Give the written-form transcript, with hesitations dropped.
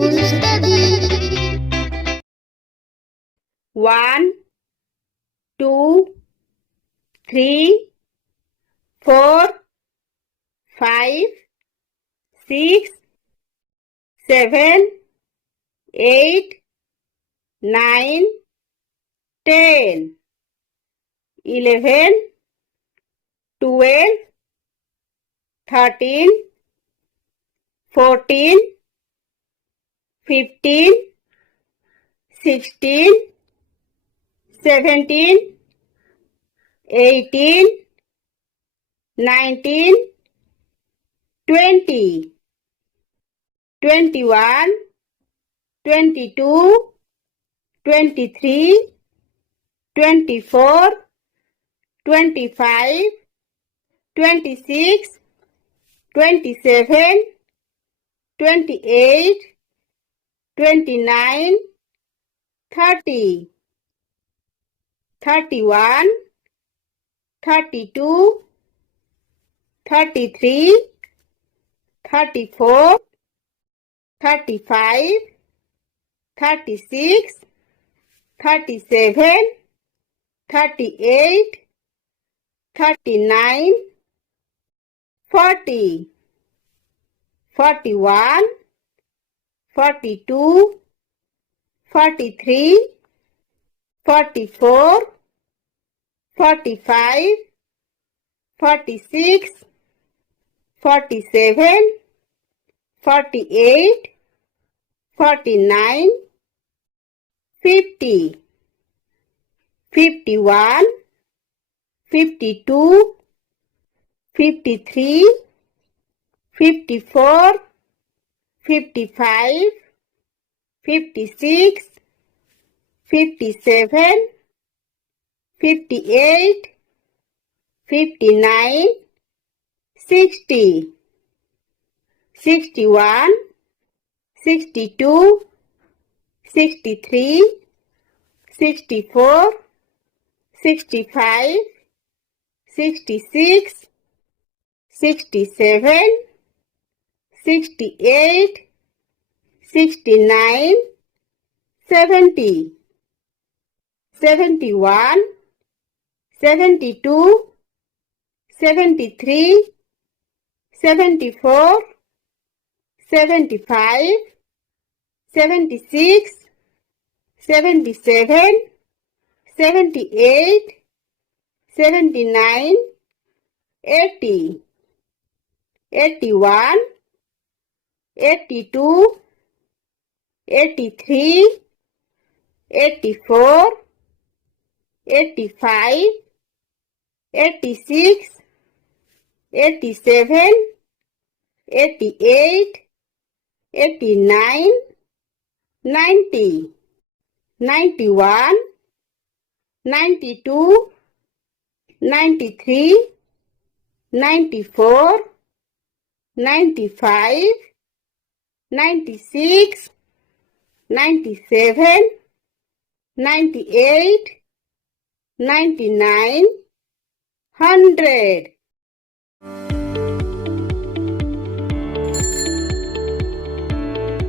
to study. 1, 2, 3, 4, 5, 6, 7, 8, 9, 10, 11, 12, 13, 14, 15, 16, 17, 18, 19, 20, 21, 22, 23, 24, 25, 26, 27, 28, 29, 30, 31, 32, 33, 34, 35, 36, 37, 38, 39, 40, 41, 42, 43, 44, 45, 46, 47, 48, 49, 50, 51, 52, 53, 54, 55, 56, 57, 58, 59, 60, 61, 62, 63, 64, 65, 66, 67, 68, 69, 70, 71, 72, 73, 74, 75, 76, 77, 78, 79, 80, 81, 82, 83, 84, 85, 86, 87, 88, 89, 90, 91, 92, 93, 94, 95, 96, 97, 98, 99, 100.